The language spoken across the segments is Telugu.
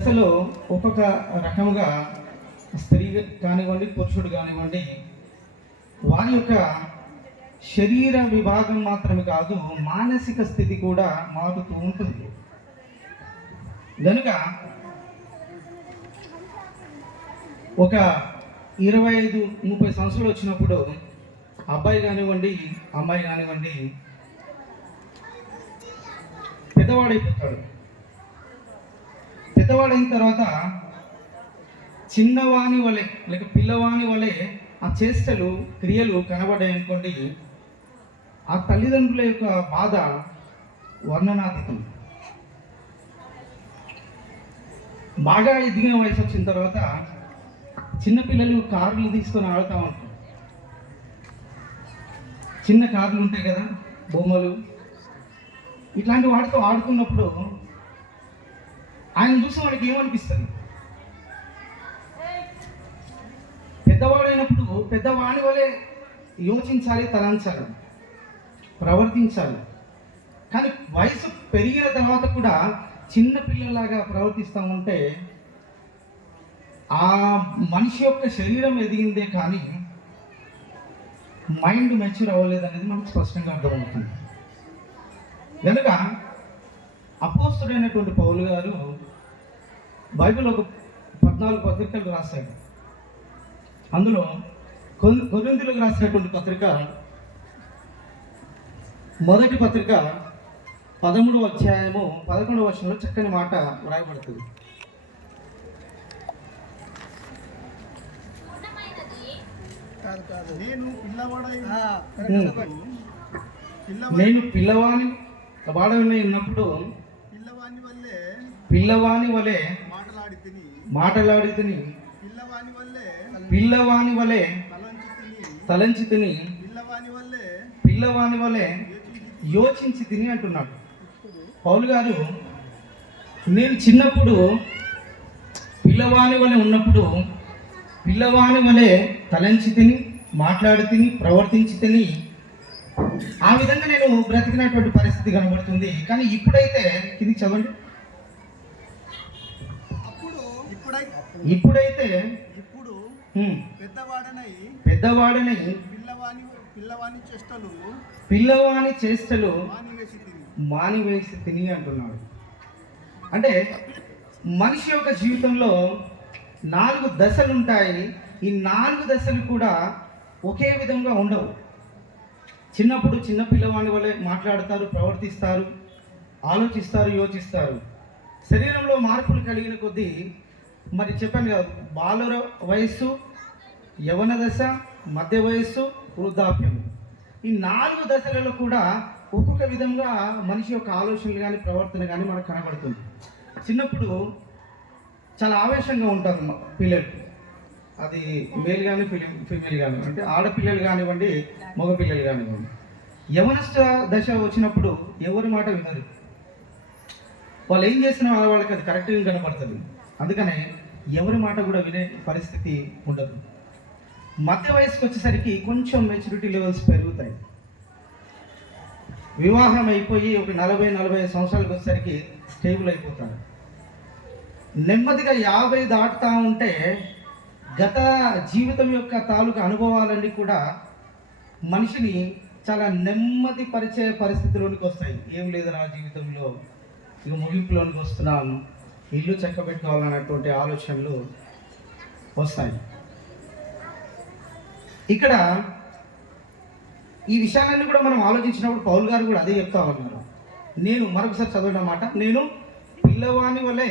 దశలో ఒక్కొక్క రకముగా స్త్రీ కానివ్వండి, పురుషుడు కానివ్వండి, వారి యొక్క శరీర విభాగం మాత్రమే కాదు, మానసిక స్థితి కూడా మారుతూ ఉంటుంది. కనుక ఒక 25-30 సంవత్సరాలు వచ్చినప్పుడు అబ్బాయి కానివ్వండి, అమ్మాయి కానివ్వండి పెద్దవాడైపోతాడు. పెద్దవాడైన తర్వాత చిన్నవాని వలె లేక పిల్లవాని వలె ఆ చేష్టలు క్రియలు కనబడ్డాయి అనుకోండి, ఆ తల్లిదండ్రుల యొక్క బాధ వర్ణనాతీతం. బాగా ఎదిగిన వయసు వచ్చిన తర్వాత చిన్నపిల్లలు కార్లు తీసుకొని ఆడుతూ ఉంటారు. చిన్న కార్లు ఉంటాయి కదా, బొమ్మలు, ఇట్లాంటి వాటితో ఆడుతున్నప్పుడు ఆయన చూసి మనకి ఏమనిపిస్తుంది? పెద్దవాడైనప్పుడు పెద్దవాడి వలె యోచించాలి, తలంచాలి, ప్రవర్తించాలి. కానీ వయసు పెరిగిన తర్వాత కూడా చిన్న పిల్లలాగా ప్రవర్తిస్తూ ఉంటే ఆ మనిషి యొక్క శరీరం ఎదిగిందే కానీ మైండ్ మెచ్యూర్ అవ్వలేదు అనేది మనకు స్పష్టంగా అర్థమవుతుంది. కనుక అపోస్తుడైనటువంటి పౌలు గారు బైబిల్ ఒక 14 పత్రికలు రాశాడు. అందులో కొరింథీయులకు రాసినటువంటి పత్రిక, మొదటి పత్రిక 13వ అధ్యాయము 11వ వచనంలో చక్కని మాట వ్రాయబడుతుంది. నేను పిల్లవాని ఉన్నప్పుడు పిల్లవాని వలె మాటలాడి తిని, పిల్లవాని వలె తలంచి తిని, పిల్లవాని వలె యోచించి తిని అంటున్నాడు పౌలు గారు. నేను చిన్నప్పుడు పిల్లవాని వలె ఉన్నప్పుడు పిల్లవాని వలె తలంచి తిని, మాట్లాడి తిని, ప్రవర్తించి తిని, ఆ విధంగా నేను బ్రతికినటువంటి పరిస్థితి కనబడుతుంది. కానీ ఇప్పుడైతే ఇది చదవండి, ఇప్పుడైతే పెద్దవాడనై పిల్లవాని చేష్టలు మానివేసి తిని అంటున్నాడు. అంటే మనిషి యొక్క జీవితంలో 4 దశలు ఉంటాయి. ఈ 4 దశలు కూడా ఒకే విధంగా ఉండవు. చిన్నప్పుడు చిన్న పిల్లవాని వలె మాట్లాడతారు, ప్రవర్తిస్తారు, ఆలోచిస్తారు, యోచిస్తారు. శరీరంలో మార్పులు కలిగిన కొద్దీ మరి చెప్పాను కదా, బాలుర వయస్సు, యవన దశ, మధ్య వయస్సు, వృద్ధాప్యం. ఈ 4 దశలలో కూడా ఒక్కొక్క విధంగా మనిషి యొక్క ఆలోచనలు కానీ ప్రవర్తన కానీ మనకు కనబడుతుంది. చిన్నప్పుడు చాలా ఆవేశంగా ఉంటారు పిల్లలు, అది మేల్ కానీ ఫీమేల్ కానీ, అంటే ఆడపిల్లలు కానివ్వండి, మగపిల్లలు కానివ్వండి. యవనస్థ దశ వచ్చినప్పుడు ఎవరి మాట వినరు. వాళ్ళు ఏం చేసినా వాళ్ళకి అది కరెక్ట్గా కనబడుతుంది. అందుకనే ఎవరి మాట కూడా వినే పరిస్థితి ఉండదు. మధ్య వయసుకు వచ్చేసరికి కొంచెం మెచ్యూరిటీ లెవెల్స్ పెరుగుతాయి. వివాహం అయిపోయి ఒక 40-45 సంవత్సరాలకు వచ్చేసరికి స్టేబుల్ అయిపోతారు. నెమ్మదిగా 50 దాటుతూ ఉంటే గత జీవితం యొక్క తాలూకా అనుభవాలన్నీ కూడా మనిషిని చాలా నెమ్మది పరిచే పరిస్థితిలోనికి వస్తాయి. ఏం లేదు నా జీవితంలో, ఇక ముగింపులోనికి వస్తున్నాను, ఇల్లు చక్కబెట్టుకోవాలన్నటువంటి ఆలోచనలు వస్తాయి. ఇక్కడ ఈ విషయాలన్నీ కూడా మనం ఆలోచించినప్పుడు పౌలు గారు కూడా అదే చెప్తా ఉన్నారు. నేను మరొకసారి చదవడం మాట, నేను పిల్లవాని వలె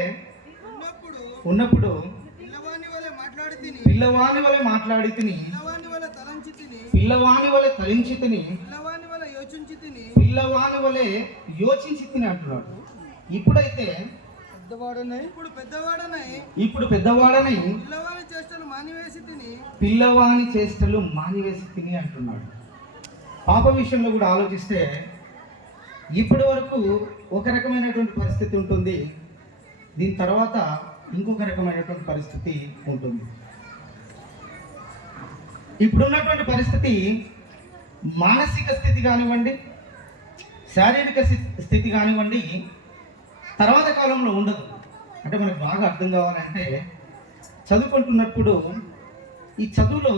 ఉన్నప్పుడు పిల్లవాని వలె మాట్లాడి తిని, పిల్లవాని వలె తలంచి తిని, పిల్లవాని వలె యోచించి తిని అంటున్నాడు. ఇప్పుడైతే ఇప్పుడు పెద్దవాడనై పిల్లవాని చేష్టలు మానివేసి తిని అంటున్నాడు. పాప విషయంలో కూడా ఆలోచిస్తే ఇప్పటి వరకు ఒక రకమైనటువంటి పరిస్థితి ఉంటుంది, దీని తర్వాత ఇంకొక రకమైనటువంటి పరిస్థితి ఉంటుంది. ఇప్పుడున్నటువంటి పరిస్థితి మానసిక స్థితి కానివ్వండి, శారీరక స్థితి కానివ్వండి, తర్వాత కాలంలో ఉండదు. అంటే మనకు బాగా అర్థం కావాలంటే, చదువుకుంటున్నప్పుడు ఈ చదువులో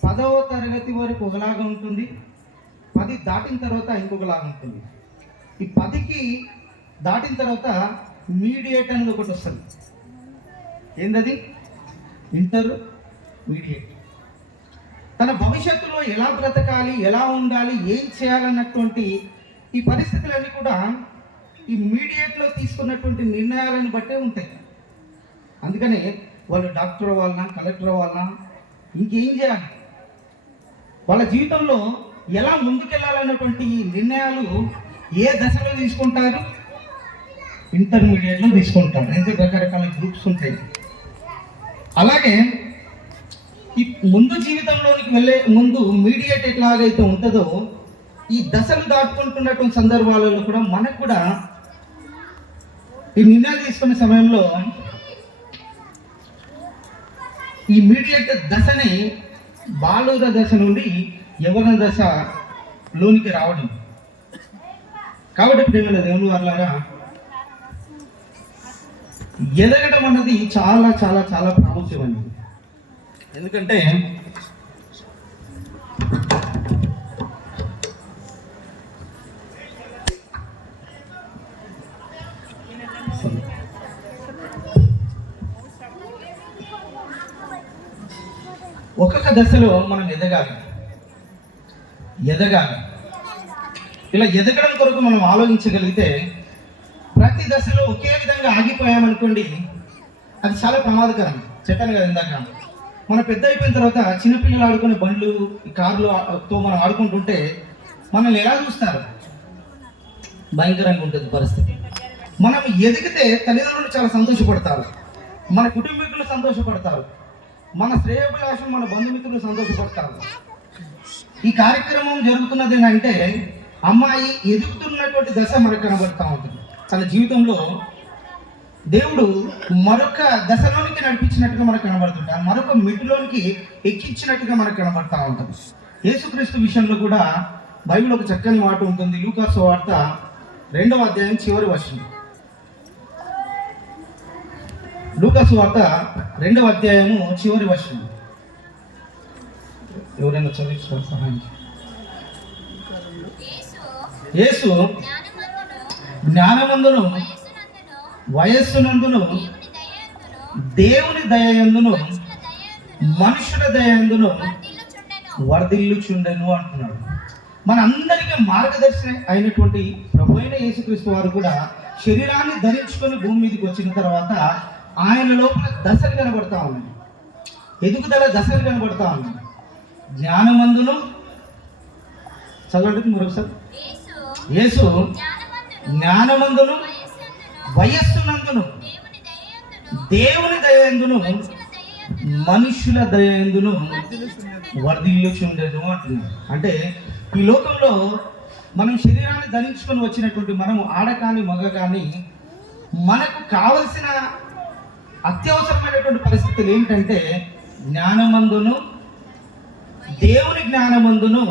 10వ తరగతి వరకు ఒకలాగా ఉంటుంది, 10 దాటిన తర్వాత ఇంకొకలాగా ఉంటుంది. ఈ 10కి దాటిన తర్వాత మీడియేట్ అనేది ఒకటి వస్తుంది. ఏంటది? ఇంటర్మీడియట్. తన భవిష్యత్తులో ఎలా బ్రతకాలి, ఎలా ఉండాలి, ఏం చేయాలన్నటువంటి ఈ పరిస్థితులన్నీ కూడా ఈ మీడియేట్లో తీసుకున్నటువంటి నిర్ణయాలను బట్టే ఉంటాయి. అందుకనే వాళ్ళు డాక్టర్ అవ్వాలన్నా, కలెక్టర్ అవ్వాలన్నా, ఇంకేం చేయాలి, వాళ్ళ జీవితంలో ఎలా ముందుకెళ్ళాలన్నటువంటి నిర్ణయాలు ఏ దశలో తీసుకుంటారు? ఇంటర్మీడియట్లో తీసుకుంటారు. ఎందుకంటే రకరకాల గ్రూప్స్ ఉంటాయి. అలాగే ఈ ముందు జీవితంలోనికి వెళ్ళే ముందు మీడియేట్ ఎట్లాగైతే ఉంటుందో, ఈ దశలు దాటుకుంటున్నటువంటి సందర్భాలలో కూడా మనకు కూడా ఈ నిర్ణయాలు తీసుకునే సమయంలో ఈ మీడియేట్ దశని బాలుర దశ నుండి యవ్వన దశలోనికి రావడం. కాబట్టి ప్రేమల దేవుని వాళ్ళారా, ఎదగడం అన్నది చాలా చాలా చాలా ప్రాముఖ్యమైనది. ఎందుకంటే ఒక్కొక్క దశలో మనం ఎదగాలి. ఇలా ఎదగడం కొరకు మనం ఆలోచించగలిగితే, ప్రతి దశలో ఒకే విధంగా ఆగిపోయామనుకోండి, అది చాలా ప్రమాదకరం. చెప్పాను కదా ఇందాక, మన పెద్ద అయిపోయిన తర్వాత చిన్నపిల్లలు ఆడుకునే బండ్లు, కార్లతో మనం ఆడుకుంటుంటే మనల్ని ఎలా చూస్తారు? భయంకరంగా ఉంటుంది పరిస్థితి. మనం ఎదిగితే తల్లిదండ్రులు చాలా సంతోషపడతారు, మన కుటుంబీకులు సంతోషపడతారు, మన శ్రేయోభిలాషం, మన బంధుమిత్రులు సంతోషపడతారు. ఈ కార్యక్రమం జరుగుతున్నది ఏంటంటే, అమ్మాయి ఎదుగుతున్నటువంటి దశ మనకు కనబడుతూ ఉంటుంది. తన జీవితంలో దేవుడు మరొక దశలోనికి నడిపించినట్టుగా మనకు కనబడుతుంటారు, మరొక మెట్టులోనికి ఎక్కించినట్టుగా మనకు కనబడతా ఉంటుంది. యేసుక్రీస్తు విషయంలో కూడా బైబిల్ ఒక చక్కని మాట ఉంటుంది. లూకా సువార్త 2వ అధ్యాయం చివరి వచనం. లూకా సువార్త 2వ అధ్యాయము చివరి వచనం. ఎవరైనా చదివిస్తారు సహాయం. యేసు జ్ఞానమందును, వయస్సునందును, దేవుని దయయందును, మనుషుల దయయందును వర్ధిల్లుచుండెను అంటున్నాడు. మనందరికీ మార్గదర్శి అయినటువంటి ప్రభు అయిన యేసుక్రీస్తు వారు కూడా శరీరాన్ని ధరించుకొని భూమి మీదకి వచ్చిన తర్వాత ఆయన లోపల దశలు కనబడతా ఉన్నాయి, ఎదుగుదల దశలు కనబడతా ఉన్నాయి. జ్ఞానమందును, చదవండి మరొకసారి. యేసు జ్ఞానమందును, వయస్సునందును, దేవుని దయయందును, మనుషుల దయయందును వర్ధిల్లుచుండెను అంటున్నాడు. అంటే ఈ లోకంలో మనం శరీరాన్ని ధరించుకొని వచ్చినటువంటి మనము, ఆడ కానీ మగ కానీ, మనకు కావలసిన అత్యవసరమైనటువంటి పరిస్థితులు ఏంటంటే జ్ఞానమందును, దేవుని జ్ఞానమందును,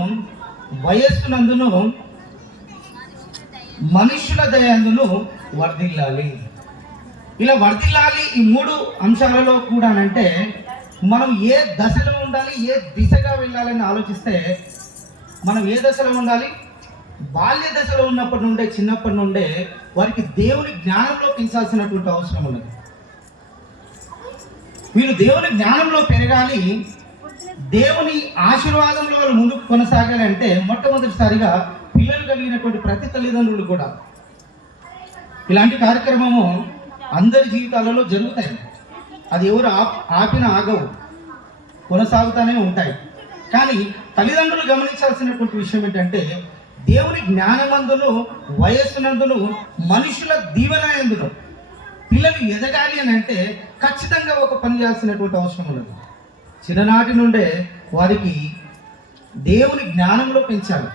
వయస్సునందును, మనుషుల దయందును వర్ధిల్లాలి. ఇలా వర్ధిల్లాలి ఈ 3 అంశాలలో కూడా అంటే మనం ఏ దశలో ఉండాలి, ఏ దిశగా వెళ్ళాలని ఆలోచిస్తే, మనం ఏ దశలో ఉండాలి? బాల్య దశలో ఉన్నప్పటి నుండే, చిన్నప్పటి నుండే వారికి దేవుని జ్ఞానంలో పెంచాల్సినటువంటి అవసరం ఉన్నది. వీళ్ళు దేవుని జ్ఞానంలో పెరగాలి, దేవుని ఆశీర్వాదంలో వాళ్ళు ముందుకు కొనసాగాలి అంటే మొట్టమొదటిసారిగా పిల్లలు కలిగినటువంటి ప్రతి తల్లిదండ్రులు కూడా ఇలాంటి కార్యక్రమము అందరి జీవితాలలో జరుగుతాయి. అది ఎవరు ఆపిన ఆగవు, కొనసాగుతూనే ఉంటాయి. కానీ తల్లిదండ్రులు గమనించాల్సినటువంటి విషయం ఏంటంటే, దేవుని జ్ఞానమందును, వయస్సునందును, మనుషుల దీవెన యందును పిల్లలు ఎదగాలి అని అంటే ఖచ్చితంగా ఒక పని చేయాల్సినటువంటి అవసరం ఉన్నది. చిన్ననాటి నుండే వారికి దేవుని జ్ఞానంలో పెంచాలి.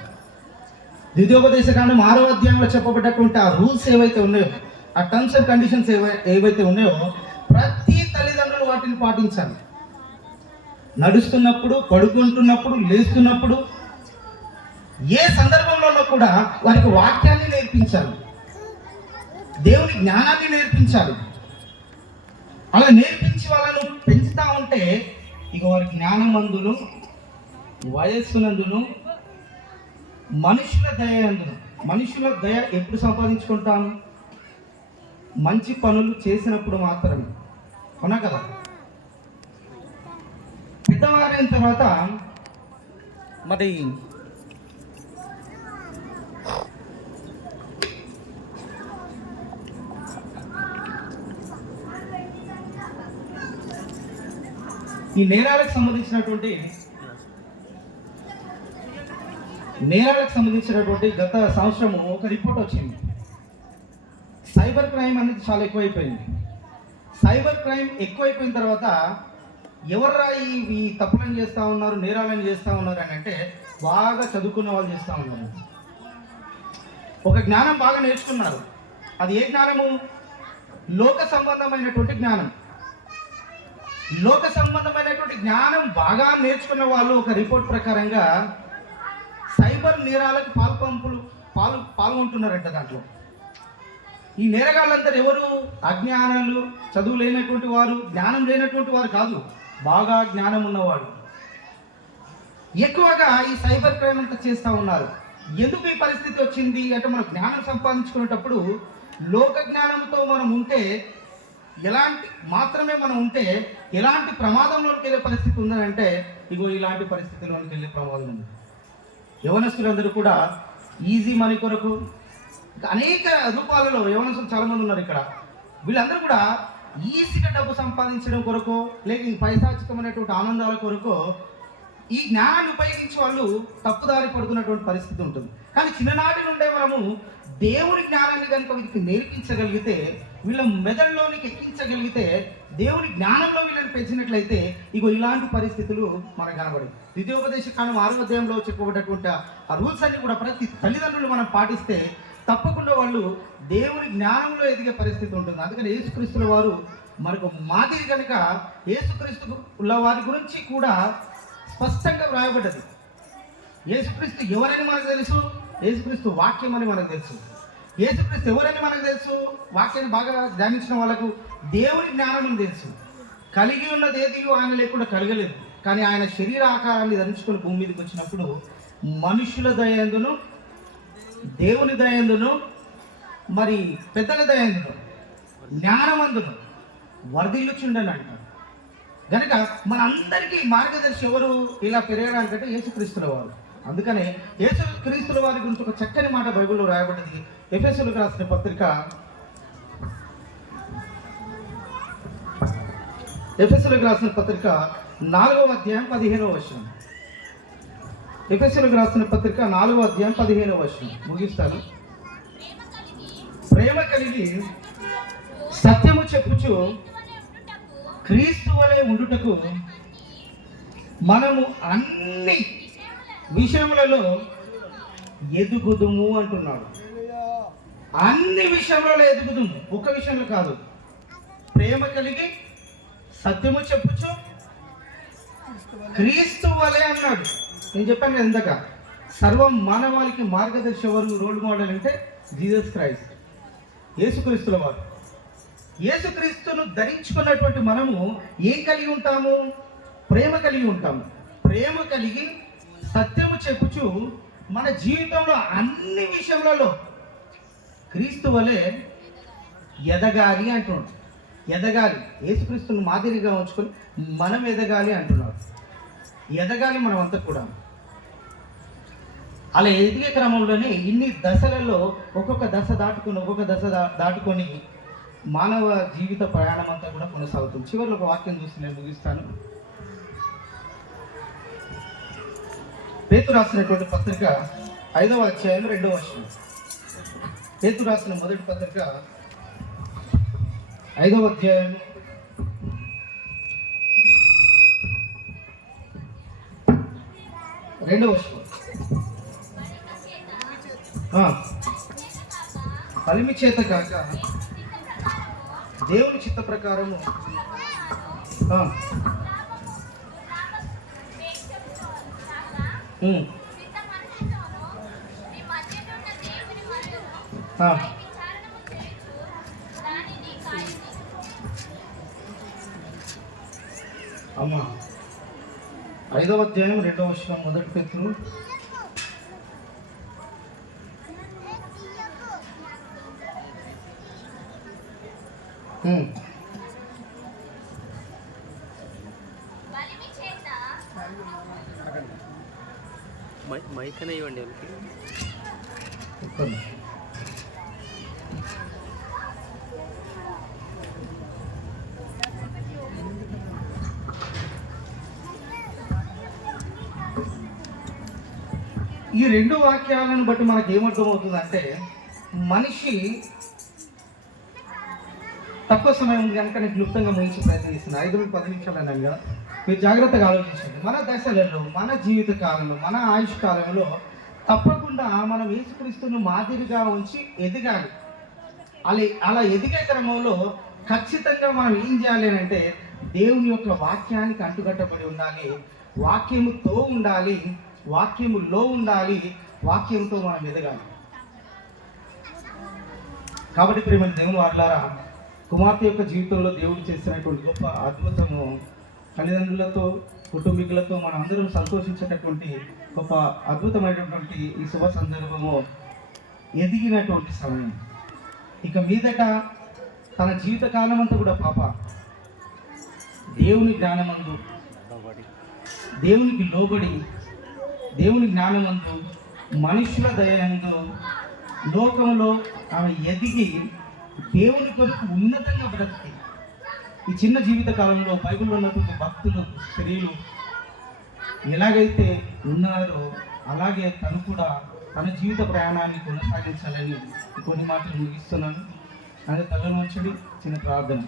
ద్వితీయోపదేశకాండం 6వ అధ్యాయంలో చెప్పబడ్డటువంటి ఆ రూల్స్ ఏవైతే ఉన్నాయో, ఆ టర్మ్స్ అండ్ కండిషన్స్ ఏవైతే ఉన్నాయో, ప్రతి తల్లిదండ్రులు వాటిని పాటించాలి. నడుస్తున్నప్పుడు, పడుకుంటున్నప్పుడు, లేస్తున్నప్పుడు, ఏ సందర్భంలోనూ కూడా వారికి వాక్యాన్ని నేర్పించాలి, దేవుని జ్ఞానాన్ని నేర్పించాలి. అలా నేర్పించి వాళ్ళను పెంచుతా ఉంటే ఇక వారి జ్ఞానమందును, వయస్సునందును, మనుషుల దయ అందును. మనుషుల దయ ఎప్పుడు సంపాదించుకుంటాం? మంచి పనులు చేసినప్పుడు మాత్రమే, అవునా కదా? పెద్దవారైన తర్వాత మరి ఈ నేరాలకు సంబంధించినటువంటి గత సంవత్సరము ఒక రిపోర్ట్ వచ్చింది. సైబర్ క్రైమ్ అనేది చాలా ఎక్కువైపోయింది. సైబర్ క్రైమ్ ఎక్కువైపోయిన తర్వాత ఎవర్రా ఈ తప్పులను చేస్తూ ఉన్నారు, నేరాలను చేస్తూ ఉన్నారు అని అంటే బాగా చదువుకున్న వాళ్ళు చేస్తూ ఉన్నారు. ఒక జ్ఞానం బాగా నేర్చుకున్నారు. అది ఏ జ్ఞానము? లోక సంబంధమైనటువంటి జ్ఞానం. లోక సంబంధమైనటువంటి జ్ఞానం బాగా నేర్చుకున్న వాళ్ళు ఒక రిపోర్ట్ ప్రకారంగా సైబర్ నేరాలకు పాల్గొంటున్నారంట. దాంట్లో ఈ నేరగాళ్ళందరూ ఎవరు? అజ్ఞానాలు, చదువు లేనటువంటి వారు, జ్ఞానం లేనటువంటి వారు కాదు, బాగా జ్ఞానం ఉన్నవాడు. ఎక్కువగా ఈ సైబర్ క్రైమ్ అంతా చేస్తూ ఉన్నారు. ఎందుకు ఈ పరిస్థితి వచ్చింది అంటే, మనం జ్ఞానం సంపాదించుకునేటప్పుడు లోక జ్ఞానంతో మనం ఉంటే మనం ఉంటే ఎలాంటి ప్రమాదంలోకి వెళ్ళే పరిస్థితి ఉందని అంటే, ఇగో ఇలాంటి పరిస్థితుల్లోకి వెళ్ళే ప్రమాదం ఉంది. యవనస్తులందరూ కూడా ఈజీ మనీ కొరకు, అనేక రూపాలలో యవనస్తులు చాలామంది ఉన్నారు ఇక్కడ. వీళ్ళందరూ కూడా ఈజీగా డబ్బు సంపాదించడం కొరకు, లేక పైశాచికమైనటువంటి ఆనందాల కొరకు ఈ జ్ఞానాన్ని ఉపయోగించి వాళ్ళు తప్పుదారి పడుతున్నటువంటి పరిస్థితి ఉంటుంది. కానీ చిన్ననాటి నుండే మనము దేవుని జ్ఞానాన్ని కనుక వీరికి నేర్పించగలిగితే, వీళ్ళ మెదడులోనికి ఎక్కించగలిగితే, దేవుని జ్ఞానంలో వీళ్ళని పెంచినట్లయితే ఇగో ఇలాంటి పరిస్థితులు మనకు కనబడి, ద్వితీయోపదేశ కాండం 6వ అధ్యాయంలో చెప్పబడినటువంటి ఆ రూల్స్ అన్ని కూడా ప్రతి తల్లిదండ్రులు మనం పాటిస్తే తప్పకుండా వాళ్ళు దేవుని జ్ఞానంలో ఎదిగే పరిస్థితి ఉంటుంది. అందుకని యేసుక్రీస్తుల వారు మనకు మాదిరి కనుక, యేసుక్రీస్తుల వారి గురించి కూడా స్పష్టంగా వ్రాయబడ్డది. యేసుక్రీస్తు ఎవరని మనకు తెలుసు? యేసుక్రీస్తు వాక్యం అని మనకు తెలుసు. యేసుక్రీస్తు ఎవరని మనకు తెలుసు? వాక్యాన్ని బాగా ధ్యానించిన వాళ్ళకు దేవుని జ్ఞానం తెలుసు. కలిగి ఉన్నది ఏది ఆయన లేకుండా కలగలేదు. కానీ ఆయన శరీర ఆకారాన్ని ధరించుకొని భూమి మీదకి వచ్చినప్పుడు మనుషుల దయందును, దేవుని దయందును, మరి పెద్దల దయందును, జ్ఞానమందును వర్ధిల్లుచుండని అంటారు. కనుక మనందరికీ మార్గదర్శి ఎవరు ఇలా పెరగడానికంటే యేసుక్రీస్తుల వారు. అందుకనే యేసుక్రీస్తుల వారి గురించి ఒక చక్కని మాట బైబిల్లో రాయబడ్డది. ఎఫెసీయులకు రాసిన పత్రిక 4వ అధ్యాయం 15వ వచనం. ఎఫెసీయులకు రాసిన పత్రిక 4వ అధ్యాయం 15వ వచనం ముగిస్తాను. ప్రేమ కలిగి సత్యము చెప్పుచు క్రీస్తు వలె ఉండుటకు మనము అన్ని విషయములలో ఎదుగుదుము అంటున్నాడు. అన్ని విషయములలో ఎదుగుదుము, ఒక విషయంలో కాదు. ప్రేమ కలిగి సత్యము చెప్పుచు క్రీస్తు వలె అన్నాడు. నేను చెప్పాను కదా ఇందాక, సర్వం మానవాళికి మార్గదర్శి ఎవరు, రోల్ మోడల్ అంటే జీసస్ క్రైస్ట్, యేసుక్రీస్తుల వారు. యేసుక్రీస్తును ధరించుకున్నటువంటి మనము ఏం కలిగి ఉంటాము? ప్రేమ కలిగి ఉంటాము. ప్రేమ కలిగి సత్యము చెప్పుచు మన జీవితంలో అన్ని విషయములలో క్రీస్తు వలె ఎదగాలి అంటున్నాడు. ఎదగాలి, యేసుక్రీస్తును మాదిరిగా ఉంచుకొని మనం ఎదగాలి అంటున్నాడు. ఎదగాలి మనం అంతా కూడా. అలా ఎదిగే క్రమంలోనే ఇన్ని దశలలో ఒక్కొక్క దశ దాటుకొని మానవ జీవిత ప్రయాణం అంతా కూడా కొనసాగుతుంది. చివరిలో ఒక వాక్యం చూసి నేను ముగిస్తాను. పేతురు రాసినటువంటి పత్రిక 5వ అధ్యాయం 2వ వచనం. పేతురు రాసిన మొదటి పత్రిక 5వ అధ్యాయం 2వ వచనం. కలిమి చేత కాక దేవుని చిత్త ప్రకారము అమ్మ 5వ అధ్యాయం 2వ వచనం, మొదటి పేతురు. మైక్ అనే ఇవ్వండి. ఈ 2 వాక్యాలను బట్టి మనకు ఏమర్థమవుతుందంటే, మనిషి తక్కువ సమయం ఉంది కనుక నేను క్లుప్తంగా ముగించే ప్రయత్నం చేస్తున్నాను. 5-10 నిమిషాలు అన్నాను కదా, మీరు జాగ్రత్తగా ఆలోచించండి. మన దశలలో, మన జీవిత కాలంలో, మన ఆయుష్ కాలంలో తప్పకుండా మనం యేసుక్రీస్తును మాదిరిగా ఉంచి ఎదగాలి. అలా ఎదిగే క్రమంలో ఖచ్చితంగా మనం ఏం చేయాలి అంటే, దేవుని యొక్క వాక్యానికి అంటుకట్టబడి ఉండాలి, వాక్యముతో ఉండాలి, వాక్యములో ఉండాలి, వాక్యంతో మనం ఎదగాలి. కాబట్టి ప్రియమైన దేవుని వారలారా, కుమార్తె యొక్క జీవితంలో దేవుడు చేసినటువంటి గొప్ప అద్భుతము, తల్లిదండ్రులతో, కుటుంబీకులతో మనం అందరం సంతోషించేటటువంటి గొప్ప అద్భుతమైనటువంటి ఈ శుభ సందర్భము, ఎదిగినటువంటి సమయం. ఇక మీదట తన జీవితకాలం అంతా కూడా పాప దేవుని జ్ఞానమందు, దేవునికి లోబడి, దేవుని జ్ఞానమందు, మనుషుల దయందు, లోకంలో ఆమె ఎదిగి దేవుని కొరకు ఉన్నతంగా బ్రతికి ఈ చిన్న జీవిత కాలంలో బైబిల్లో ఉన్నటువంటి భక్తులు, స్త్రీలు ఎలాగైతే ఉన్నారో అలాగే తను కూడా తన జీవిత ప్రయాణాన్ని కొనసాగించాలని కొన్ని మాటలు ముగిస్తున్నాను. అదే తల మంచుడి చిన్న ప్రార్థన.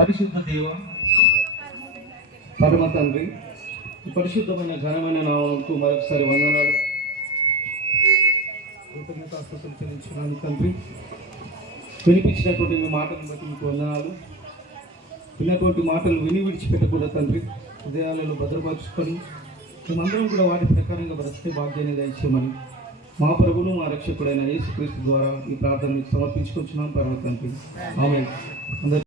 పరిశుద్ధ దేవ, పరమ తండ్రి, పరిశుద్ధమైన ఘనమైన నామమునకు మరొకసారి వందనాలు, కృతజ్ఞతాస్తుతులు చెల్లించున్నాను తండ్రి. వినిపించినటువంటి మీ మాటలను బట్టి మీకు వందనాలు. విన్నటువంటి మాటలు విని విడిచిపెట్టకూడదు తండ్రి, హృదయాలలో భద్రపరుచుకొని మేమందరం కూడా వాటి ప్రకారంగా బ్రతికే భాగ్యాన్ని దయచేయమని మా ప్రభువును మా రక్షకుడైన యేసుక్రీస్తు ద్వారా ఈ ప్రార్థనకు సమర్పించుకొచ్చున్నాం పరమ తండ్రి. ఆమేన్.